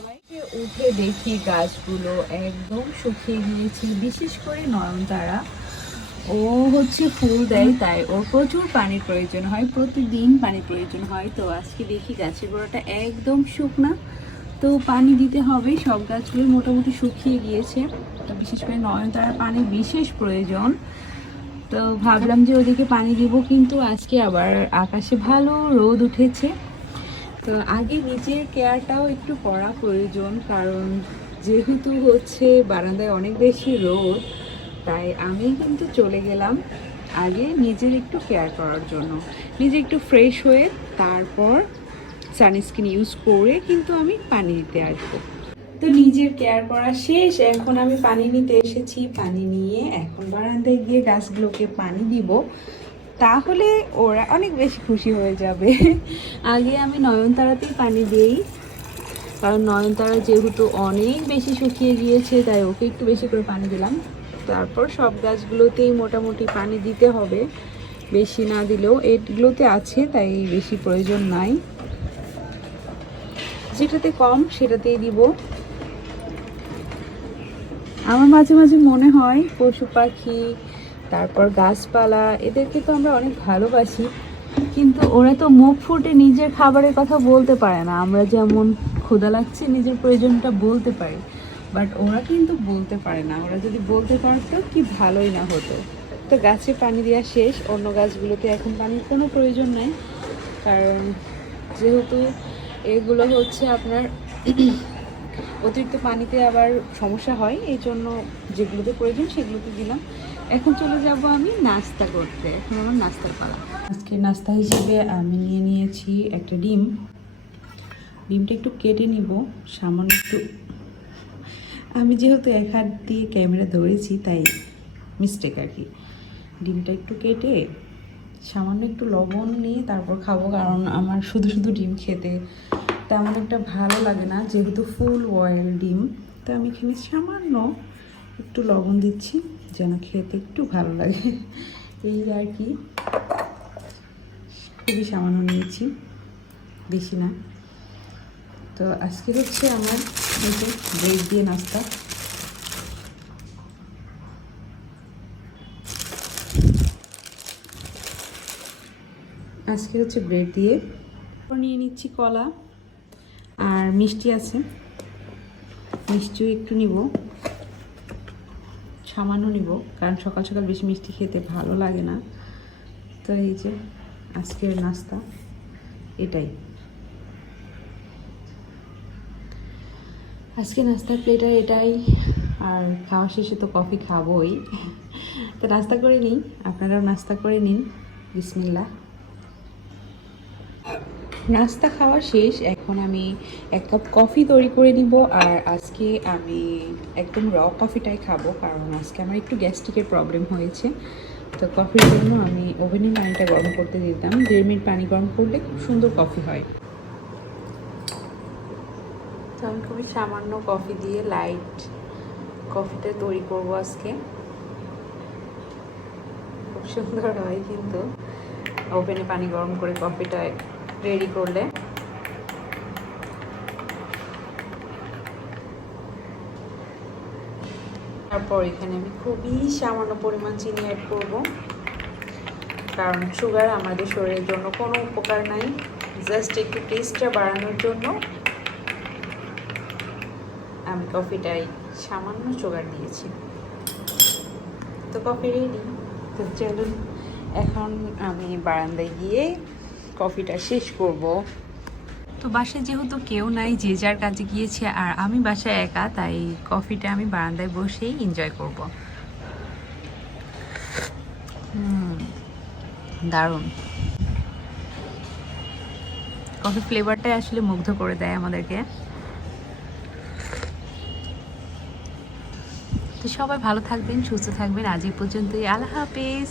আছেন সবাই উঠে দেখি গাছগুলো একদম শুকিয়ে গিয়েছে, বিশেষ করে নয়নতারা। ও হচ্ছে ফুল দেয়, তাই ওর প্রচুর পানির প্রয়োজন হয়, প্রতিদিন পানির প্রয়োজন হয়। তো আজকে দেখি গাছের গোড়াটা একদম শুকনা। তো পানি দিতে হবে, সব গাছগুলো মোটামুটি শুকিয়ে গিয়েছে। তো বিশেষ করে নয়নতারা পানির বিশেষ প্রয়োজন। তো ভাবলাম যে ওদিকে পানি দিব, কিন্তু আজকে আবার আকাশে ভালো রোদ উঠেছে। তো আগে নিজের কেয়ারটাও একটু করা প্রয়োজন, কারণ যেহেতু হচ্ছে বারান্দায় অনেক বেশি রোদ, তাই আমি কিন্তু চলে গেলাম আগে নিজের একটু কেয়ার করার জন্য। নিজে একটু ফ্রেশ হয়ে তারপর সানস্ক্রিন ইউজ করে কিন্তু আমি পানি দিতে আসব। তো নিজের কেয়ার করা শেষ, এখন আমি পানি নিতে এসেছি, পানি নিয়ে এখন বারান্দায় গিয়ে গাছগুলোকে পানি দিব। তাহলে ওরা অনেক বেশি খুশি হয়ে যাবে। আগে আমি নয়নতারাতেই পানি দিই, কারণ নয়নতারা যেহেতু অনেক বেশি শুকিয়ে গিয়েছে, তাই ওকে একটু বেশি করে পানি দিলাম। তারপর সব গাছগুলোতেই মোটামুটি পানি দিতে হবে, বেশি না দিলেও এগুলোতে আছে, তাই বেশি প্রয়োজন নাই। যেটাতে কম সেটাতেই দিব। আমার মাঝে মাঝে মনে হয় পশু পাখি তারপর গাছপালা, এদেরকে তো আমরা অনেক ভালোবাসি, কিন্তু ওরা তো মুখ ফুটে নিজের খাবারের কথা বলতে পারে না। আমরা যেমন ক্ষুধা লাগছে, নিজের প্রয়োজনটা বলতে পারি। বাট ওরা কিন্তু বলতে পারে না। ওরা যদি বলতে পারতো, কি ভালোই না হতো। তো গাছে পানি দেওয়া শেষ। অন্য গাছগুলোতে এখন পানির কোনো প্রয়োজন নেই। কারণ যেহেতু এগুলো হচ্ছে আপনার অতিরিক্ত পানিতে আবার সমস্যা হয়, এই জন্য যেগুলোতে প্রয়োজন সেগুলোতে দিলাম। এখন চলে যাব আমি নাস্তা করতে। এখন আমার নাস্তার পালা। আজকে নাস্তা হিসেবে আমি নিয়ে নিয়েছি একটা ডিম। ডিমটা একটু কেটে নিব, সামান্য একটু। আমি যেহেতু এক হাত দিয়ে ক্যামেরা ধরেছি, তাই মিস্টেক আর কি। ডিমটা একটু কেটে সামান্য একটু লবণ নিয়ে তারপর খাব, কারণ আমার শুধু শুধু ডিম খেতে তেমন একটা ভালো লাগে না, যেহেতু ফুল অয়েল ডিম। তো আমি এখানে সামান্য একটু লবণ দিচ্ছি। যেন খেতে একটু ভালো লাগে। এই আর কি। খুবই সামান্য নিয়েছি, বেশি না। তো আজকে হচ্ছে আমার যে ব্রেড দিয়ে নাস্তা। আজকে হচ্ছে ব্রেড দিয়ে। নিয়ে নিচ্ছি কলা, আর মিষ্টি আছে। মিষ্টিও একটু নিব। সামান্য নিব, কারণ সকাল সকাল বেশি মিষ্টি খেতে ভালো লাগে না। তো এই যে আজকের নাস্তা, এটাই। আজকে নাস্তার প্লেটার এটাই, আর খাওয়া শেষে তো কফি খাবোই। তো নাস্তা করে নিই, আপনারাও নাস্তা করে নিন। বিসমিল্লা নাস্তা খাওয়া শেষ, এখন আমি এক কাপ কফি তৈরি করে নিব আর আজকে আমি একদম র কফিটাই খাব কারণ আজকে আমার একটু গ্যাস্ট্রিকের প্রবলেম হয়েছে। তো কফির জন্য আমি ওভেনের পানিটা গরম করতে দিতাম দেড় মিনিট পানি গরম করলে খুব সুন্দর কফি হয়। তো আমি খুবই সামান্য কফি দিয়ে লাইট কফিটা তৈরি করব আজকে। খুব সুন্দর হয় কিন্তু। ওভেনে পানি গরম করে কফিটা রেডি করলে। তারপর এখানে আমি খুবই সামান্য পরিমাণ চিনি অ্যাড করব। কারণ সুগার আমাদের শরীরের জন্য কোনো উপকার নাই। জাস্ট একটু টেস্টটা বাড়ানোর জন্য আমি কফিটাই সামান্য সুগার দিয়েছি। তো কফি রেডি তো চলুন, এখন আমি বারান্দায় গিয়ে কফিটা শেষ করব। তো বাসায় যেহেতু কেউ নাই, যে যার কাজে গিয়েছে আর আমি বাসায় একা, তাই কফিটা আমি বারান্দায় বসেই এনজয় করব। দারুণ। কফি ফ্লেভারটাই আসলে মুগ্ধ করে দেয় আমাদেরকে। তো সবাই ভালো থাকবেন, সুস্থ থাকবেন। আজ এই পর্যন্তই। আল্লাহ হাফেজ।